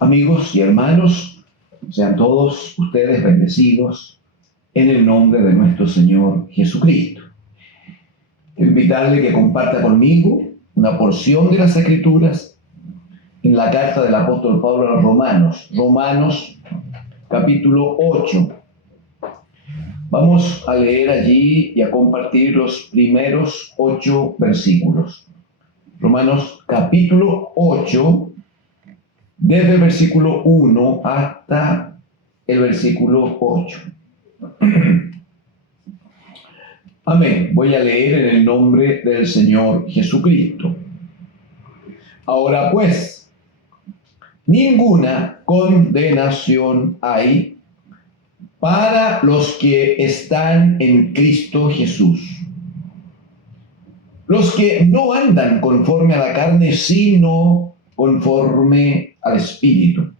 Amigos y hermanos, sean todos ustedes bendecidos en el nombre de nuestro Señor Jesucristo. Quiero invitarle que comparta conmigo una porción de las Escrituras en la carta del apóstol Pablo a los Romanos, Romanos capítulo 8. Vamos a leer allí y a compartir los primeros 8 versículos. Romanos capítulo 8, desde el versículo 1 hasta el versículo 8. Amén. Voy a leer en el nombre del Señor Jesucristo. Ahora pues, ninguna condenación hay para los que están en Cristo Jesús. Los que no andan conforme a la carne, sino conforme al Espíritu.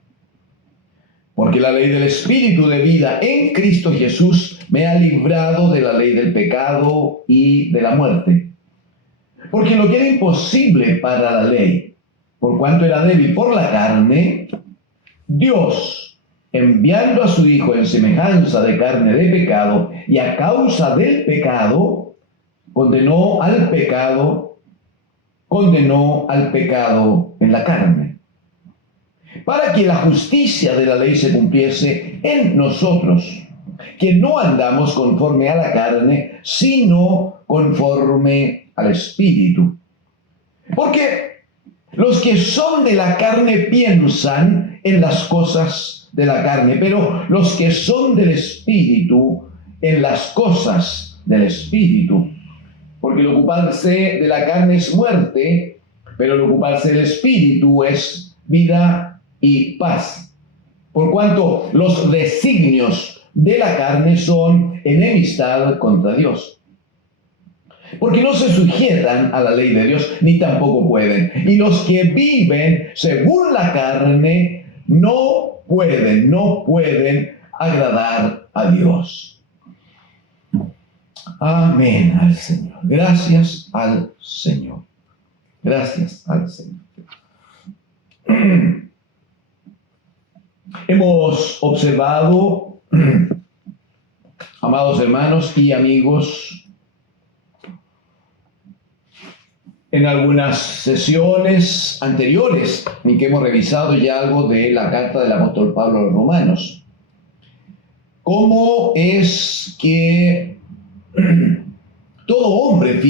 Porque la ley del Espíritu de vida en Cristo Jesús me ha librado de la ley del pecado y de la muerte. Porque lo que era imposible para la ley, por cuanto era débil por la carne, Dios, enviando a su Hijo en semejanza de carne de pecado, y a causa del pecado, condenó al pecado en la carne, para que la justicia de la ley se cumpliese en nosotros, que no andamos conforme a la carne, sino conforme al Espíritu. Porque los que son de la carne piensan en las cosas de la carne, pero los que son del Espíritu, en las cosas del Espíritu. Porque el ocuparse de la carne es muerte, pero el ocuparse del Espíritu es vida y paz. Por cuanto los designios de la carne son enemistad contra Dios. Porque no se sujetan a la ley de Dios, ni tampoco pueden. Y los que viven según la carne no pueden agradar a Dios. Amén al Señor. Gracias al Señor. Gracias al Señor. Hemos observado, amados hermanos y amigos, en algunas sesiones anteriores, en que hemos revisado ya algo de la carta del apóstol Pablo a los Romanos, cómo es que todo hombre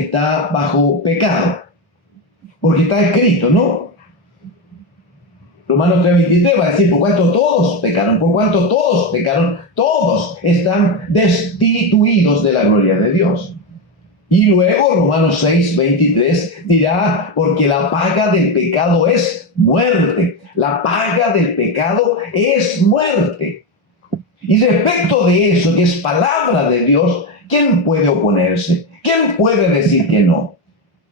está bajo pecado, porque está escrito, ¿no? Romanos 3:23 va a decir, por cuanto todos pecaron, todos están destituidos de la gloria de Dios. Y luego Romanos 6:23 dirá, porque la paga del pecado es muerte. La paga del pecado es muerte. Y respecto de eso, que es palabra de Dios, ¿quién puede oponerse? ¿Quién puede decir que no?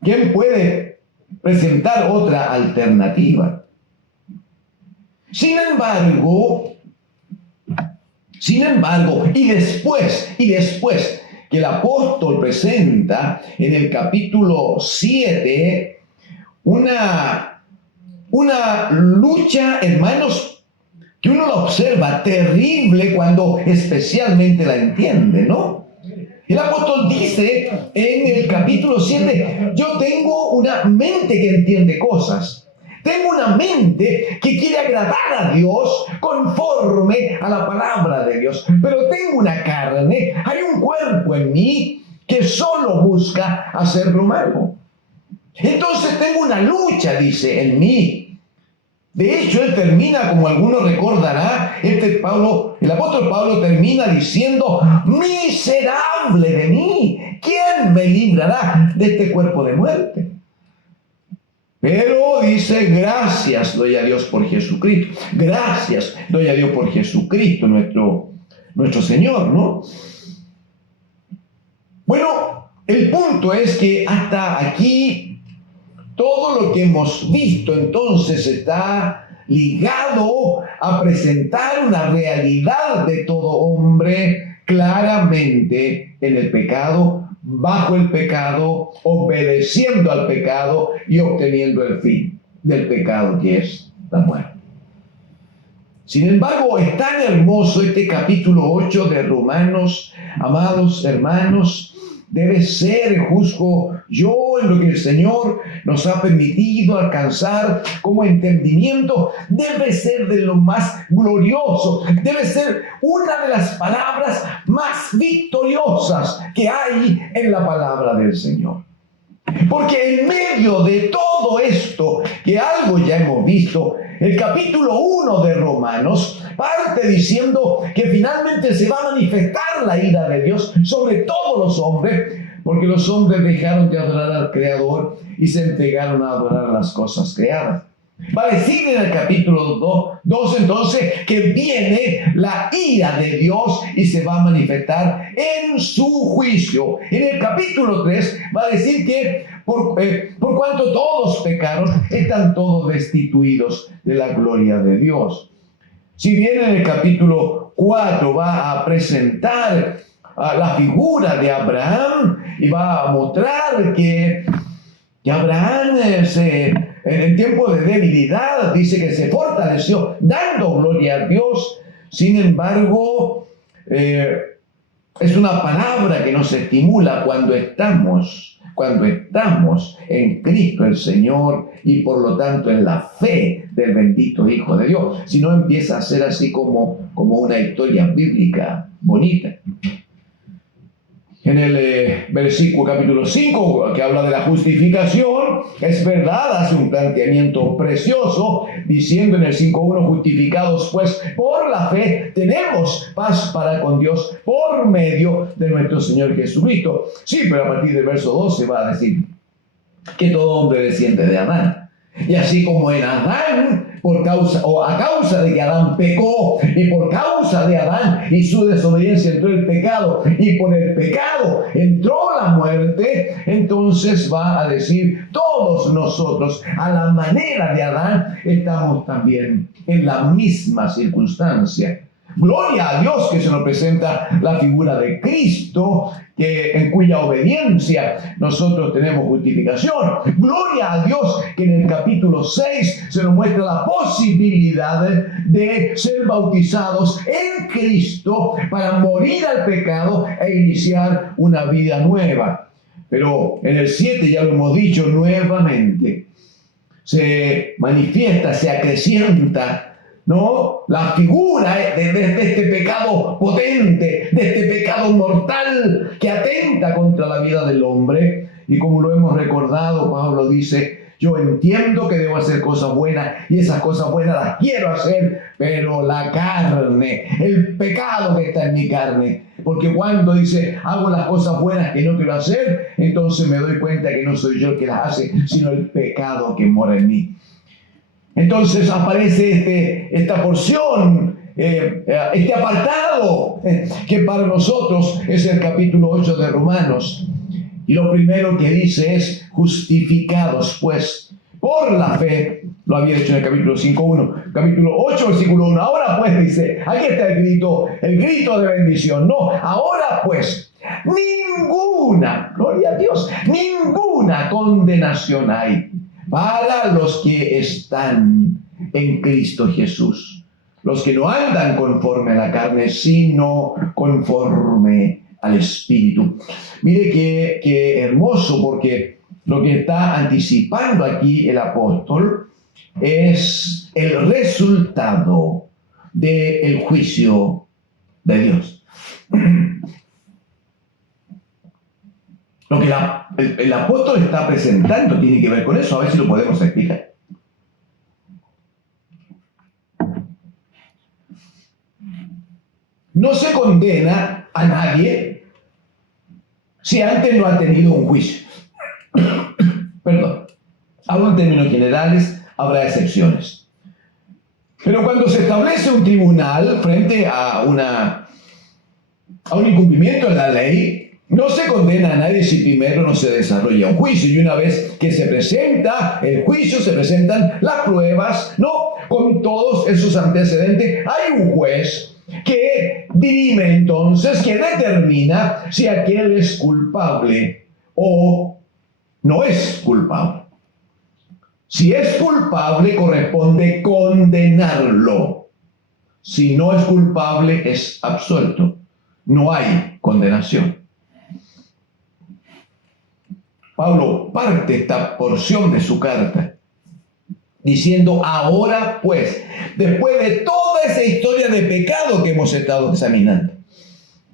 ¿Quién puede presentar otra alternativa? Sin embargo, y después que el apóstol presenta en el capítulo 7 una lucha, hermanos, que uno la observa terrible cuando especialmente la entiende, ¿no? El apóstol dice en el capítulo 7, yo tengo una mente que entiende cosas. Tengo una mente que quiere agradar a Dios conforme a la palabra de Dios. Pero tengo una carne, hay un cuerpo en mí que solo busca hacer lo malo. Entonces tengo una lucha, dice, en mí. De hecho, él termina, como algunos recordará, el apóstol Pablo termina diciendo, miserable de mí, ¿quién me librará de este cuerpo de muerte? Pero dice, gracias doy a Dios por Jesucristo. Gracias doy a Dios por Jesucristo, nuestro Señor, ¿no? Bueno, el punto es que hasta aquí todo lo que hemos visto entonces está ligado a presentar una realidad de todo hombre claramente en el pecado, bajo el pecado, obedeciendo al pecado y obteniendo el fin. del pecado que es la muerte. Sin embargo, es tan hermoso este capítulo 8 de Romanos, amados hermanos, debe ser, juzgo yo, en lo que el Señor nos ha permitido alcanzar como entendimiento, debe ser de lo más glorioso, debe ser una de las palabras más victoriosas que hay en la palabra del Señor. Porque en medio de todo esto, que algo ya hemos visto, el capítulo 1 de Romanos parte diciendo que finalmente se va a manifestar la ira de Dios sobre todos los hombres, porque los hombres dejaron de adorar al Creador y se entregaron a adorar las cosas creadas. Va a decir en el capítulo 2 entonces que viene la ira de Dios y se va a manifestar en su juicio. En el capítulo 3 va a decir que por cuanto todos pecaron, están todos destituidos de la gloria de Dios. Si bien en el capítulo 4 va a presentar la figura de Abraham y va a mostrar que Abraham en tiempo de debilidad dice que se fortaleció dando gloria a Dios. Sin embargo, es una palabra que nos estimula cuando estamos en Cristo el Señor y por lo tanto en la fe del bendito Hijo de Dios. Si no, empieza a ser así como una historia bíblica bonita. En el versículo capítulo 5, que habla de la justificación, es verdad, hace un planteamiento precioso, diciendo en el 5.1, justificados pues por la fe, tenemos paz para con Dios por medio de nuestro Señor Jesucristo. Sí, pero a partir del verso 12 va a decir que todo hombre desciende de Adán. Y así como en Adán, a causa de que Adán pecó, y por causa de Adán y su desobediencia entró el pecado, y por el pecado entró la muerte, entonces va a decir, todos nosotros, a la manera de Adán, estamos también en la misma circunstancia. Gloria a Dios que se nos presenta la figura de Cristo, en cuya obediencia nosotros tenemos justificación. Gloria a Dios que en el capítulo 6 se nos muestra la posibilidad de ser bautizados en Cristo para morir al pecado e iniciar una vida nueva. Pero en el 7 ya lo hemos dicho nuevamente, se manifiesta, se acrecienta, ¿no?, la figura de este pecado potente, de este pecado mortal que atenta contra la vida del hombre. Y como lo hemos recordado, Pablo dice, yo entiendo que debo hacer cosas buenas y esas cosas buenas las quiero hacer, pero la carne, el pecado que está en mi carne, porque cuando dice hago las cosas buenas que no quiero hacer, entonces me doy cuenta que no soy yo el que las hace, sino el pecado que mora en mí. Entonces aparece esta porción, este apartado, que para nosotros es el capítulo 8 de Romanos. Y lo primero que dice es, justificados pues por la fe, lo había dicho en el capítulo 5.1, capítulo 8, versículo 1. Ahora pues, dice, aquí está el grito de bendición. No, ahora pues, ninguna, gloria a Dios, ninguna condenación hay para los que están en Cristo Jesús, los que no andan conforme a la carne, sino conforme al Espíritu. Mire qué hermoso, porque lo que está anticipando aquí el apóstol es el resultado del juicio de Dios. Lo que el apóstol está presentando tiene que ver con eso. A ver si lo podemos explicar. No se condena a nadie si antes no ha tenido un juicio. Perdón. Hablo en términos generales, habrá excepciones. Pero cuando se establece un tribunal frente a un incumplimiento de la ley, no se condena a nadie si primero no se desarrolla un juicio. Y una vez que se presenta el juicio, se presentan las pruebas, ¿no? Con todos esos antecedentes, hay un juez que dirime entonces, que determina si aquel es culpable o no es culpable. Si es culpable, corresponde condenarlo. Si no es culpable, es absuelto. No hay condenación. Pablo parte esta porción de su carta diciendo: ahora pues, después de toda esa historia de pecado que hemos estado examinando,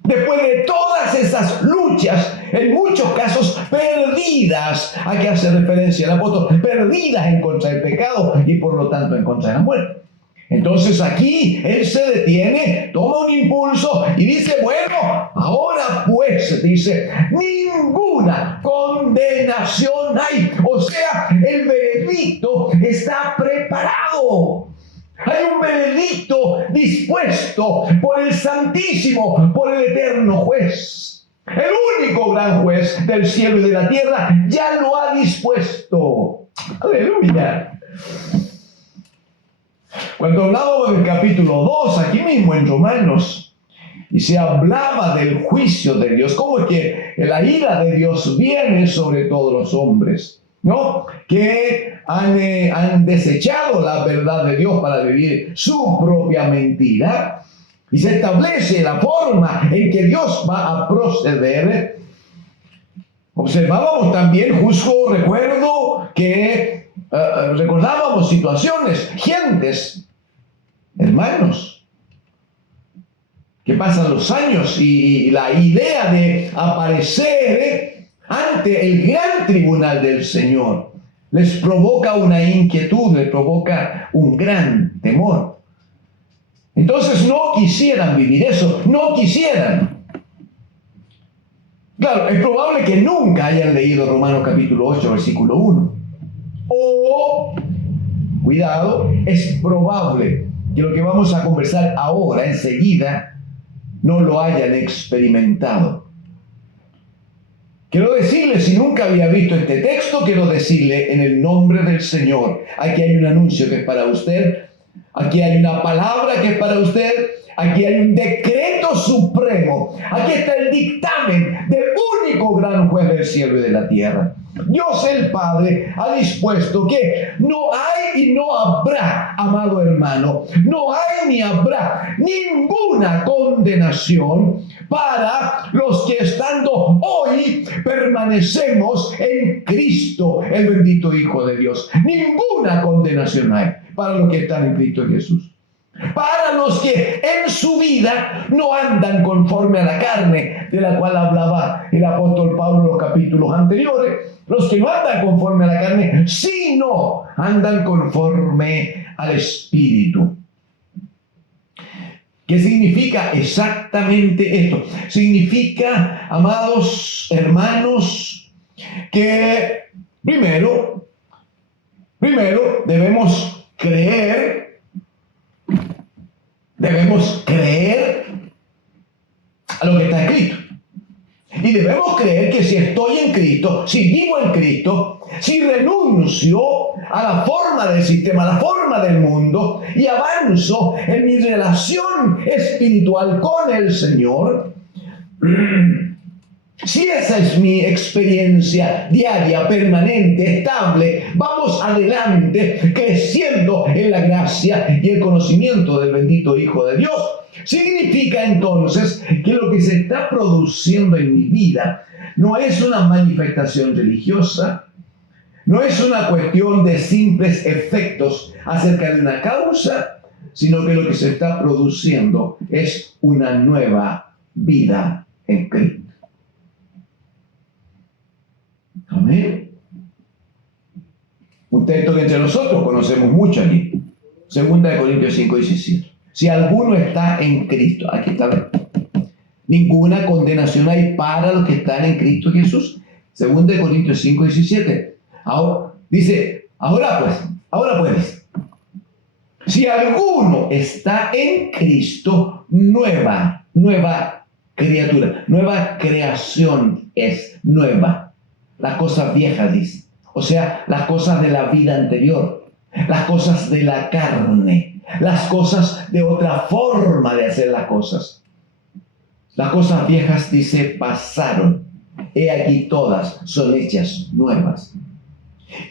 después de todas esas luchas, en muchos casos perdidas, a que hace referencia el apóstol, perdidas en contra del pecado y por lo tanto en contra de la muerte. Entonces aquí él se detiene, toma un impulso y dice: bueno, ahora pues, dice, ninguna condenación hay. O sea, el veredicto está preparado. Hay un veredicto dispuesto por el Santísimo, por el Eterno Juez. El único gran juez del cielo y de la tierra ya lo ha dispuesto. Aleluya. Cuando hablábamos del capítulo 2, aquí mismo en Romanos, y se hablaba del juicio de Dios, cómo es que la ira de Dios viene sobre todos los hombres, ¿no? Que han desechado la verdad de Dios para vivir su propia mentira, y se establece la forma en que Dios va a proceder. Observábamos también, justo recuerdo que recordábamos situaciones, gentes, hermanos, que pasan los años y la idea de aparecer ante el gran tribunal del Señor les provoca una inquietud, les provoca un gran temor. Entonces no quisieran vivir eso, no quisieran. Claro, es probable que nunca hayan leído Romanos capítulo 8, versículo 1. O, cuidado, es probable que lo que vamos a conversar ahora, enseguida, no lo hayan experimentado. Quiero decirle, si nunca había visto este texto, quiero decirle en el nombre del Señor, aquí hay un anuncio que es para usted, aquí hay una palabra que es para usted, aquí hay un decreto supremo, aquí está el dictamen del único gran juez del cielo y de la tierra. Dios el Padre ha dispuesto que no hay y no habrá, amado hermano, no hay ni habrá ninguna condenación para los que estando hoy permanecemos en Cristo, el bendito Hijo de Dios. Ninguna condenación hay para los que están en Cristo Jesús. Para los que en su vida no andan conforme a la carne, de la cual hablaba el apóstol Pablo en los capítulos anteriores, los que no andan conforme a la carne, sino andan conforme al Espíritu. ¿Qué significa exactamente esto? Significa, amados hermanos, que primero debemos creer a lo que está escrito. Y debemos creer que si estoy en Cristo, si vivo en Cristo, si renuncio a la forma del sistema, a la forma del mundo, y avanzo en mi relación espiritual con el Señor, si esa es mi experiencia diaria, permanente, estable, vamos adelante, creciendo en la gracia y el conocimiento del bendito Hijo de Dios. Significa entonces que lo que se está produciendo en mi vida no es una manifestación religiosa, no es una cuestión de simples efectos acerca de una causa, sino que lo que se está produciendo es una nueva vida en Cristo. Amén. Un texto que entre nosotros conocemos mucho aquí. 2 Corintios 5:17. Si alguno está en Cristo, aquí está. Ninguna condenación hay para los que están en Cristo Jesús. 2 Corintios 5:17. Ahora, dice, ahora pues, si alguno está en Cristo, nueva criatura, nueva creación es nueva. Las cosas viejas, dice. O sea, las cosas de la vida anterior, las cosas de la carne, las cosas de otra forma de hacer las cosas. Las cosas viejas, dice, pasaron. He aquí todas son hechas nuevas.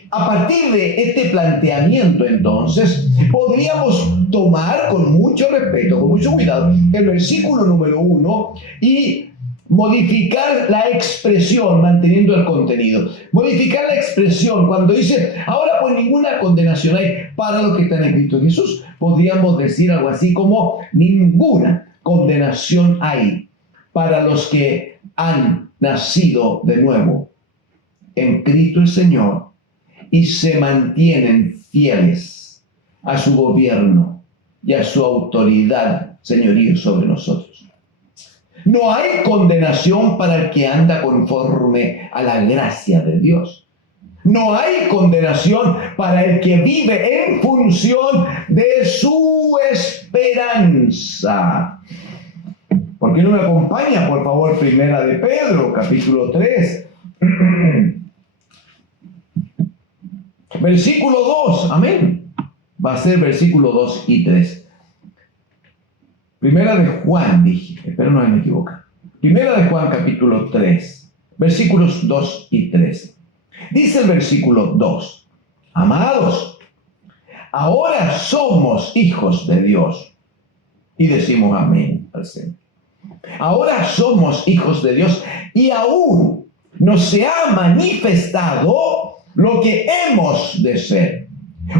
A partir de este planteamiento, entonces, podríamos tomar con mucho respeto, con mucho cuidado, el versículo número 1 y modificar la expresión manteniendo el contenido. Modificar la expresión cuando dice, ahora pues ninguna condenación hay para los que están en Cristo Jesús. Podríamos decir algo así como, ninguna condenación hay para los que han nacido de nuevo en Cristo el Señor y se mantienen fieles a su gobierno y a su autoridad señorío sobre nosotros. No hay condenación para el que anda conforme a la gracia de Dios. No hay condenación para el que vive en función de su esperanza. ¿Por qué no me acompaña, por favor, Primera de Pedro, capítulo 3? Versículo 2, amén. Va a ser versículo 2 y 3. Primera de Juan, dije, espero no me equivoque. Primera de Juan, capítulo 3, versículos 2 y 3. Dice el versículo 2, amados, ahora somos hijos de Dios. Y decimos amén al Señor. Ahora somos hijos de Dios y aún no se ha manifestado lo que hemos de ser.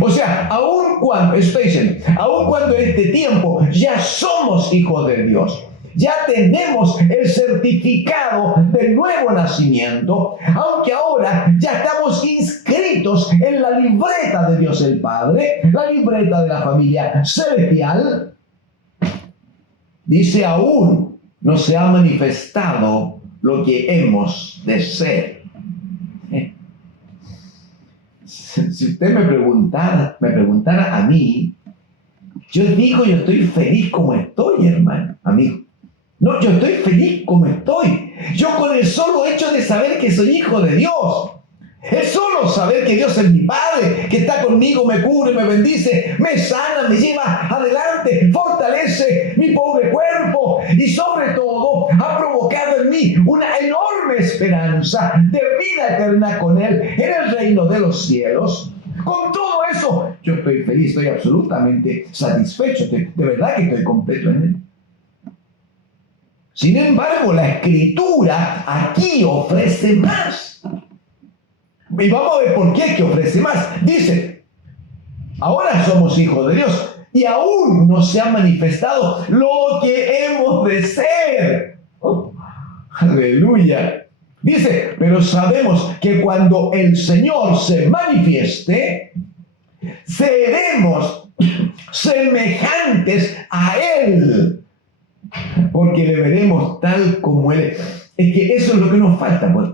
O sea, aun cuando en este tiempo ya somos hijos de Dios, ya tenemos el certificado del nuevo nacimiento, aunque ahora ya estamos inscritos en la libreta de Dios el Padre, la libreta de la familia celestial, dice aún no se ha manifestado lo que hemos de ser. Si usted me preguntara a mí, yo estoy feliz como estoy, hermano, amigo. No, yo estoy feliz como estoy. Yo con el solo hecho de saber que soy hijo de Dios, el solo saber que Dios es mi Padre, que está conmigo, me cubre, me bendice, me sana, me lleva adelante, fortalece mi pobre cuerpo y sobre todo ha provocado en mí una enorme esperanza de vida eterna con Él en el reino de los cielos. Con todo eso, yo estoy feliz, estoy absolutamente satisfecho, de verdad que estoy completo en Él. Sin embargo, la Escritura aquí ofrece más. Y vamos a ver por qué que ofrece más. Dice, ahora somos hijos de Dios y aún no se ha manifestado lo que hemos de ser. Oh, aleluya. Dice, pero sabemos que cuando el Señor se manifieste, seremos semejantes a Él, porque le veremos tal como Él es. Es que eso es lo que nos falta, pues.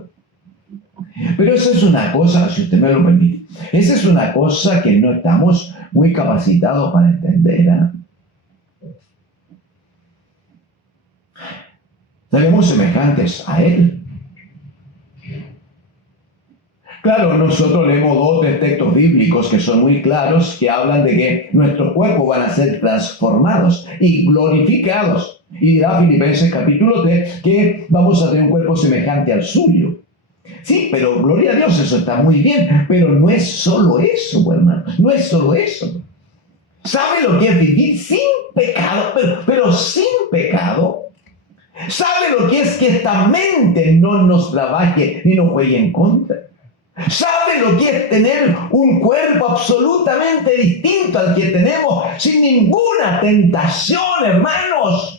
Pero eso es una cosa, si usted me lo permite, esa es una cosa que no estamos muy capacitados para entender, ¿eh? Seremos semejantes a Él. Claro, nosotros leemos 2 o 3 textos bíblicos que son muy claros, que hablan de que nuestros cuerpos van a ser transformados y glorificados. Y dirá Filipenses capítulo 3 que vamos a tener un cuerpo semejante al suyo. Sí, pero gloria a Dios, eso está muy bien, pero no es solo eso, hermano, no es solo eso. ¿Sabe lo que es vivir sin pecado, pero sin pecado? ¿Sabe lo que es que esta mente no nos trabaje ni nos juegue en contra? ¿Sabe lo que es tener un cuerpo absolutamente distinto al que tenemos sin ninguna tentación, hermanos?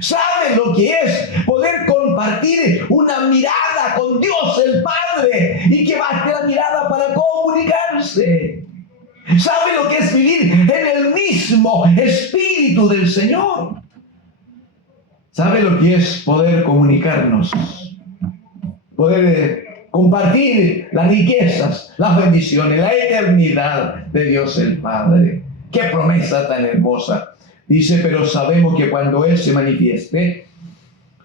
¿Sabe lo que es poder compartir una mirada con Dios el Padre y que baste la mirada para comunicarse? ¿Sabe lo que es vivir en el mismo Espíritu del Señor? ¿Sabe lo que es poder comunicarnos? Poder compartir las riquezas, las bendiciones, la eternidad de Dios el Padre. ¡Qué promesa tan hermosa! Dice, pero sabemos que cuando Él se manifieste,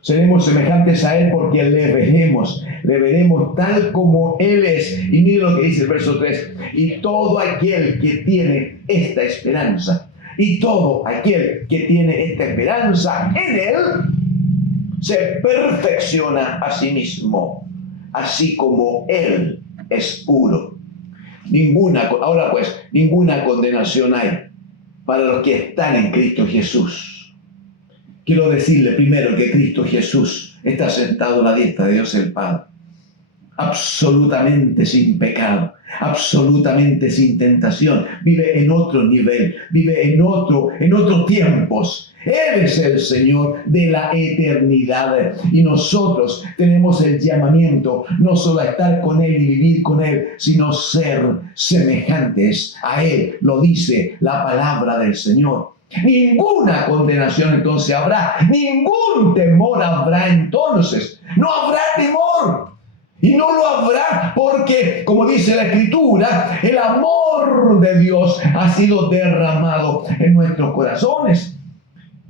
seremos semejantes a Él porque le veremos tal como Él es. Y mire lo que dice el verso 3. Y todo aquel que tiene esta esperanza, y todo aquel que tiene esta esperanza en Él, se perfecciona a sí mismo, así como Él es puro. Ahora pues, ninguna condenación hay para los que están en Cristo Jesús. Quiero decirle primero que Cristo Jesús está sentado a la diestra de Dios el Padre, absolutamente sin pecado, absolutamente sin tentación, vive en otro nivel, vive en otros tiempos. Él es el Señor de la eternidad y nosotros tenemos el llamamiento no solo a estar con Él y vivir con Él, sino ser semejantes a Él. Lo dice la palabra del Señor. Ninguna condenación entonces habrá, ningún temor habrá entonces, no habrá temor. Y no lo habrá porque, como dice la Escritura, el amor de Dios ha sido derramado en nuestros corazones.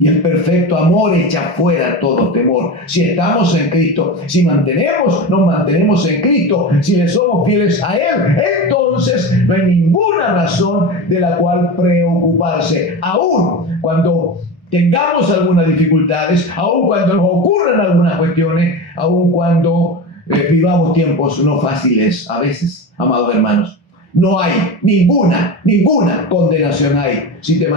Y el perfecto amor echa fuera todo temor. Si estamos en Cristo, si nos mantenemos en Cristo, si le somos fieles a Él, entonces no hay ninguna razón de la cual preocuparse. Aún cuando tengamos algunas dificultades, aún cuando nos ocurran algunas cuestiones, aún cuando vivamos tiempos no fáciles a veces, amados hermanos. No hay ninguna condenación hay si te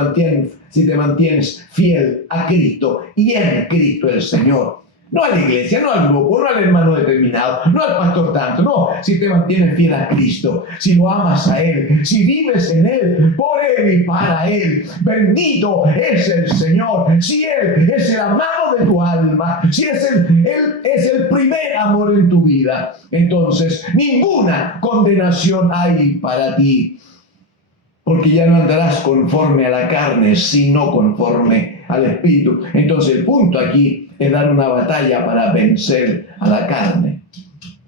mantienes fiel a Cristo y en Cristo el Señor. No a la iglesia, no al grupo, no al hermano determinado, no al pastor tanto, no. Si te mantienes fiel a Cristo, si lo amas a Él, si vives en Él, por Él y para Él, bendito es el Señor. Si Él es el amado de tu alma, si Él es el primer amor en tu vida, entonces ninguna condenación hay para ti. Porque ya no andarás conforme a la carne, sino conforme al Espíritu. Entonces el punto aquí es dar una batalla para vencer a la carne.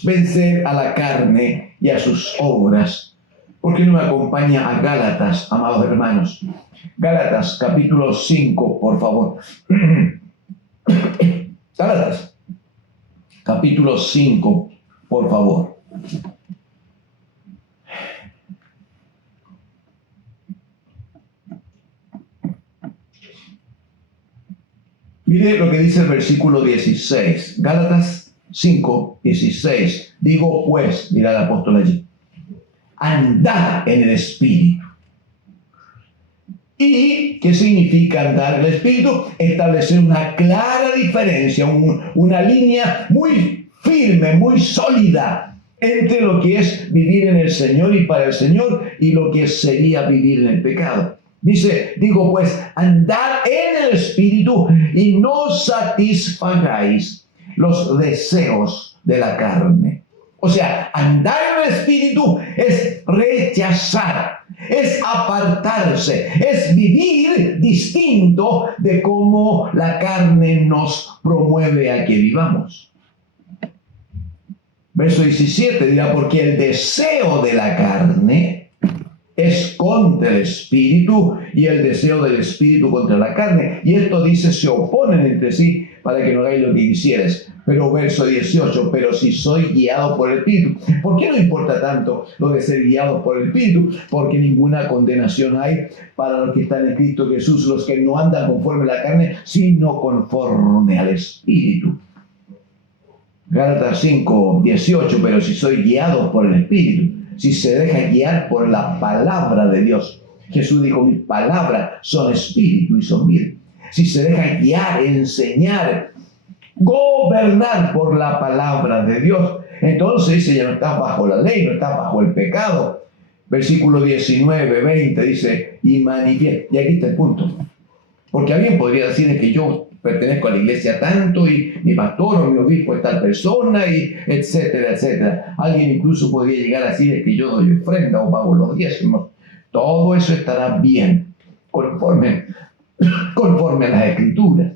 Vencer a la carne y a sus obras. ¿Por qué no me acompaña a Gálatas, amados hermanos? Gálatas, capítulo 5, por favor. Gálatas, capítulo 5, por favor. Mire lo que dice el versículo 16. Gálatas 5, 16. Digo pues, dirá el apóstol allí, andad en el Espíritu. ¿Y qué significa andar en el Espíritu? Establecer una clara diferencia, una línea muy firme, muy sólida entre lo que es vivir en el Señor y para el Señor y lo que sería vivir en el pecado. Dice, digo pues, andad en el Espíritu y no satisfagáis los deseos de la carne. O sea, andar en el Espíritu es rechazar, es apartarse, es vivir distinto de cómo la carne nos promueve a que vivamos. Verso 17 dirá, porque el deseo de la carne es contra el Espíritu y el deseo del Espíritu contra la carne. Y esto dice, se oponen entre sí para que no hagáis lo que quisieres. Pero verso 18, pero si soy guiado por el Espíritu. ¿Por qué no importa tanto lo de ser guiado por el Espíritu? Porque ninguna condenación hay para los que están en Cristo Jesús, los que no andan conforme a la carne, sino conforme al Espíritu. Gálatas 5, 18, pero si soy guiado por el Espíritu, si se deja guiar por la palabra de Dios. Jesús dijo, mis palabras son espíritu y son vida. Si se deja guiar, enseñar, gobernar por la palabra de Dios, entonces ya no estás bajo la ley, no estás bajo el pecado. Versículo 19, 20 dice, y manifiesta. Y aquí está el punto. Porque alguien podría decir que yo pertenezco a la iglesia tanto y mi pastor o mi obispo es tal persona y etcétera, etcétera. Alguien incluso podría llegar a decir que yo doy ofrenda o pago los diezmos. Todo eso estará bien conforme a las Escrituras.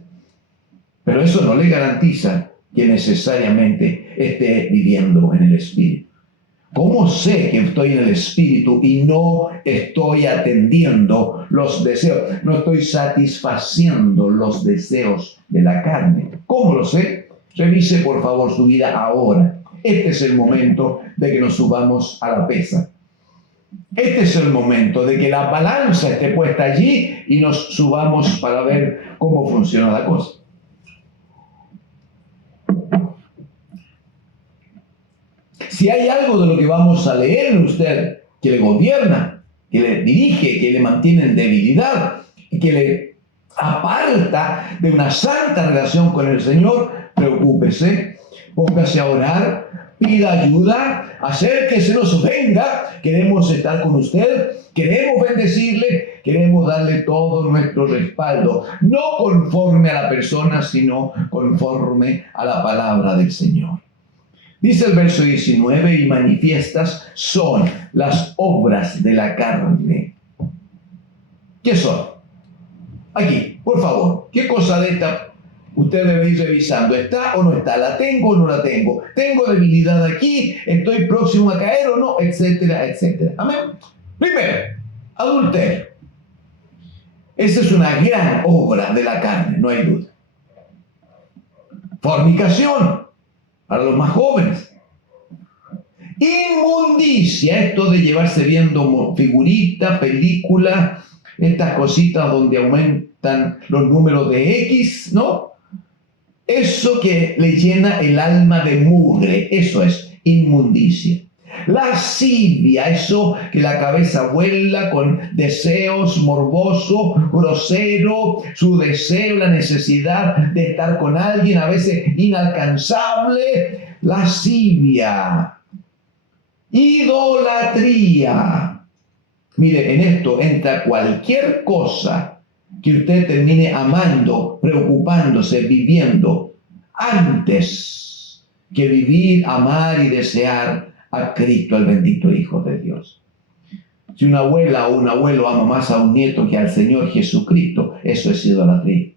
Pero eso no le garantiza que necesariamente esté viviendo en el Espíritu. ¿Cómo sé que estoy en el Espíritu y no estoy atendiendo los deseos? No estoy satisfaciendo los deseos de la carne. ¿Cómo lo sé? Revise por favor su vida ahora. Este es el momento de que nos subamos a la pesa. Este es el momento de que la balanza esté puesta allí y nos subamos para ver cómo funciona la cosa. Si hay algo de lo que vamos a leer en usted que le gobierna, que le dirige, que le mantiene en debilidad y que le aparta de una santa relación con el Señor, preocúpese, póngase a orar, pida ayuda, acérquese, nos venga, queremos estar con usted, queremos bendecirle, queremos darle todo nuestro respaldo, no conforme a la persona, sino conforme a la palabra del Señor. Dice el verso 19, y manifiestas son las obras de la carne. ¿Qué son? Aquí, por favor, ¿qué cosa de esta usted debe ir revisando? ¿Está o no está? ¿La tengo o no la tengo? ¿Tengo debilidad aquí? ¿Estoy próximo a caer o no? Etcétera, etcétera. Amén. Primero, adulterio. Esa es una gran obra de la carne, no hay duda. Fornicación, para los más jóvenes. Inmundicia, esto de llevarse viendo figuritas, películas, estas cositas donde aumentan los números de X, ¿no? Eso que le llena el alma de mugre, eso es inmundicia. Lascivia, eso que la cabeza vuela con deseos morboso, grosero, su deseo, la necesidad de estar con alguien, a veces inalcanzable. Lascivia. Idolatría. Mire, en esto entra cualquier cosa que usted termine amando, preocupándose, viviendo, antes que vivir, amar y desear a Cristo, el bendito Hijo de Dios. Si una abuela o un abuelo ama más a un nieto que al Señor Jesucristo, eso es idolatría.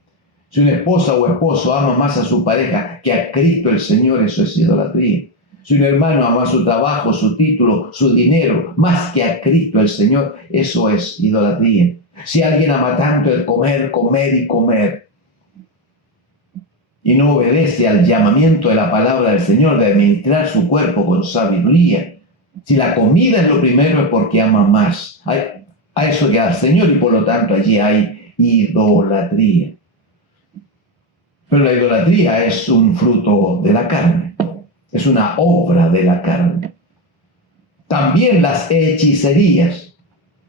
Si una esposa o esposo ama más a su pareja que a Cristo el Señor, eso es idolatría. Si un hermano ama su trabajo, su título, su dinero, más que a Cristo el Señor, eso es idolatría. Si alguien ama tanto el comer, comer y comer, y no obedece al llamamiento de la palabra del Señor de administrar su cuerpo con sabiduría, si la comida es lo primero es porque ama más a eso que al Señor, y por lo tanto allí hay idolatría. Pero la idolatría es un fruto de la carne. Es una obra de la carne. También las hechicerías,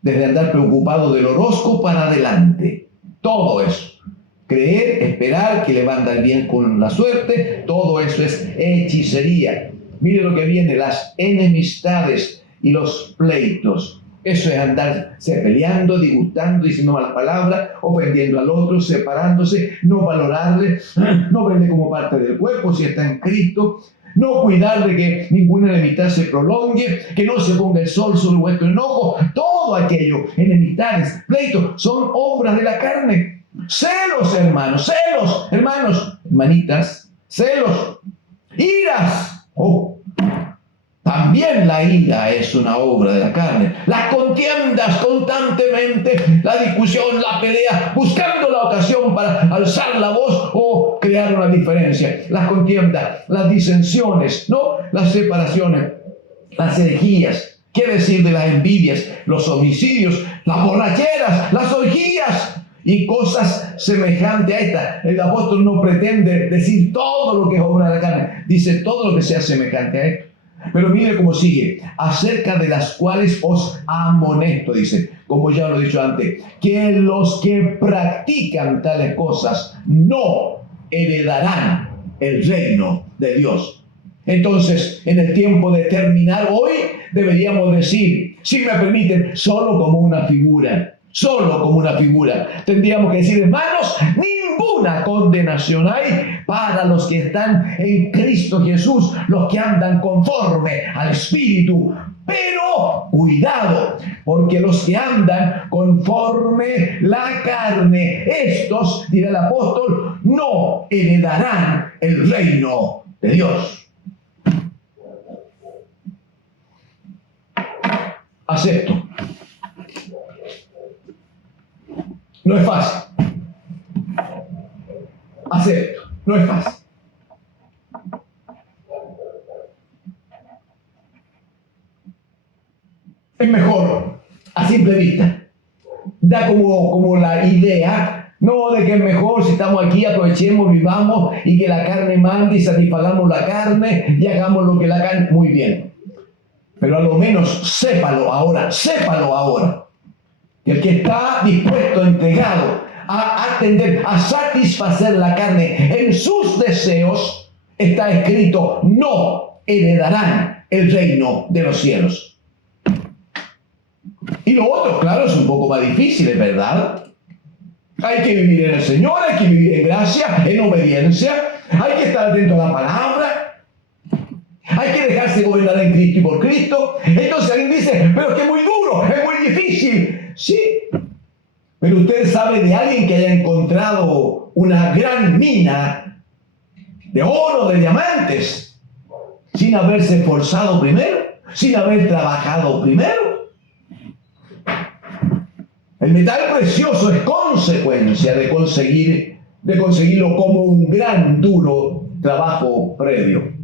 desde andar preocupado del horóscopo para adelante. Todo eso. Creer, esperar que le va a andar bien con la suerte, todo eso es hechicería. Mire lo que viene, las enemistades y los pleitos. Eso es andarse peleando, disgustando, diciendo malas palabras, ofendiendo al otro, separándose, no valorarle, no verle como parte del cuerpo si está en Cristo. No cuidar de que ninguna enemistad se prolongue, que no se ponga el sol sobre vuestro enojo. Todo aquello, enemistades, pleitos, son obras de la carne. Celos, hermanos, hermanitas, celos, iras. También la ira es una obra de la carne. Las contiendas constantemente, la discusión, la pelea, buscando la ocasión para alzar la voz o crear una diferencia. Las contiendas, las disensiones, ¿no? Las separaciones, las herejías. ¿Qué decir de las envidias, los homicidios, las borracheras, las orgías? Y cosas semejantes a esta. El apóstol no pretende decir todo lo que es obra de la carne. Dice todo lo que sea semejante a esto. Pero mire cómo sigue. Acerca de las cuales os amonesto, dice, como ya lo he dicho antes, que los que practican tales cosas no heredarán el reino de Dios. Entonces, en el tiempo de terminar hoy, deberíamos decir, si me permiten, solo como una figura. Solo como una figura. Tendríamos que decir, hermanos, ninguna condenación hay para los que están en Cristo Jesús, los que andan conforme al Espíritu. Pero cuidado, porque los que andan conforme la carne, estos, dirá el apóstol, no heredarán el reino de Dios. Acepto. No es fácil. Acepto. No es fácil. Es mejor a simple vista. Da como la idea, no de que es mejor si estamos aquí, aprovechemos, vivamos y que la carne mande y satisfagamos la carne y hagamos lo que la carne. Muy bien. Pero a lo menos sépalo ahora, que el que está dispuesto, entregado a atender, a satisfacer la carne en sus deseos, está escrito, no heredarán el reino de los cielos. Y lo otro, claro, es un poco más difícil, ¿es verdad? Hay que vivir en el Señor, hay que vivir en gracia, en obediencia, hay que estar atento a la palabra, hay que dejarse gobernar en Cristo y por Cristo. Entonces alguien dice, pero es que es muy duro, es muy difícil. Sí, pero usted sabe de alguien que haya encontrado una gran mina de oro, de diamantes, sin haberse esforzado primero, sin haber trabajado primero. El metal precioso es consecuencia de conseguirlo como un gran, duro trabajo previo.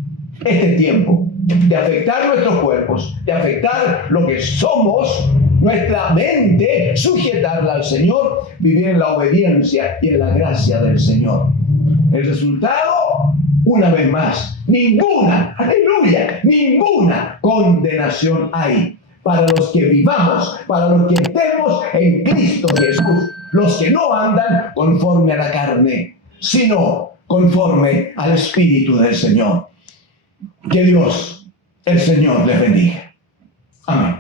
Este tiempo de afectar nuestros cuerpos, de afectar lo que somos, nuestra mente, sujetarla al Señor, vivir en la obediencia y en la gracia del Señor. El resultado, una vez más, ninguna, aleluya, ninguna condenación hay para los que vivamos, para los que estemos en Cristo Jesús, los que no andan conforme a la carne, sino conforme al Espíritu del Señor. Que Dios, el Señor, les bendiga. Amén.